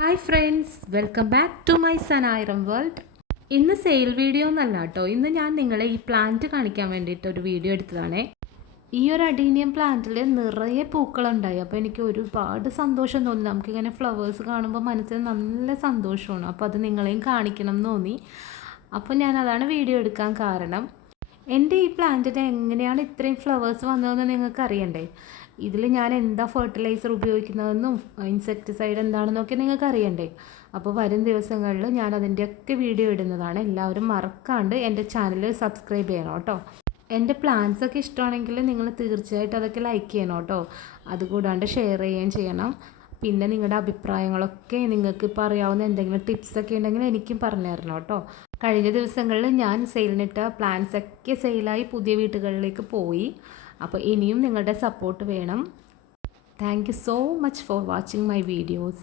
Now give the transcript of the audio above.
Hi friends welcome back to my സനായിരം world ഇന്ന് sale video എന്നല്ല കേട്ടോ ഇന്ന് ഞാൻ നിങ്ങളെ ഈ പ്ലാന്റ് കാണിക്കാൻ വേണ്ടിയിട്ട് ഒരു വീഡിയോ എടുത്തതാണേ. ഈ ഒരു അഡീനിയം പ്ലാന്റിൽ നിറയെ പൂക്കളുണ്ടായി. അപ്പോൾ എനിക്ക് ഒരുപാട് സന്തോഷം തോന്നി. നമുക്കിങ്ങനെ ഫ്ലവേഴ്സ് കാണുമ്പോൾ മനസ്സിന് നല്ല സന്തോഷമാണ്. അപ്പോൾ അത് നിങ്ങളെയും കാണിക്കണം എന്ന് തോന്നി. അപ്പോൾ ഞാൻ അതാണ് വീഡിയോ എടുക്കാൻ കാരണം. എന്റെ ഈ പ്ലാന്റിന് എങ്ങനെയാണ് ഇത്രയും ഫ്ലവേഴ്സ് വന്നതെന്ന് നിങ്ങൾക്ക് അറിയണ്ടേ ഇതിൽ ഞാൻ എന്താ ഫെർട്ടിലൈസർ ഉപയോഗിക്കുന്നതെന്നും ഇൻസെക്ടിസൈഡ് എന്താണെന്നൊക്കെ നിങ്ങൾക്ക് അറിയണ്ടേ അപ്പോൾ വരും ദിവസങ്ങളിൽ ഞാൻ അതിന്റെയൊക്കെ വീഡിയോ ഇടുന്നതാണ്. എല്ലാവരും മറക്കാണ്ട് എന്റെ ചാനൽ സബ്സ്ക്രൈബ് ചെയ്യണം കേട്ടോ. എന്റെ പ്ലാൻസ് ഒക്കെ ഇഷ്ടമാണെങ്കിൽ നിങ്ങൾ തീർച്ചയായിട്ടും അതൊക്കെ ലൈക്ക് ചെയ്യണം കേട്ടോ. അതുകൂടാണ്ട് ഷെയർ ചെയ്യുകയും ചെയ്യണം. പിന്നെ നിങ്ങളുടെ അഭിപ്രായങ്ങളൊക്കെ നിങ്ങൾക്ക് ഇപ്പോൾ അറിയാവുന്ന എന്തെങ്കിലും ടിപ്സൊക്കെ ഉണ്ടെങ്കിൽ എനിക്കും പറഞ്ഞു തരണം കേട്ടോ. കഴിഞ്ഞ ദിവസങ്ങളിൽ ഞാൻ സെയിലിനിട്ട പ്ലാൻസ് ഒക്കെ സെയിലായി പുതിയ വീടുകളിലേക്ക് പോയി. അപ്പോൾ ഇനിയും നിങ്ങളുടെ സപ്പോർട്ട് വേണം. Thank you so much for watching my videos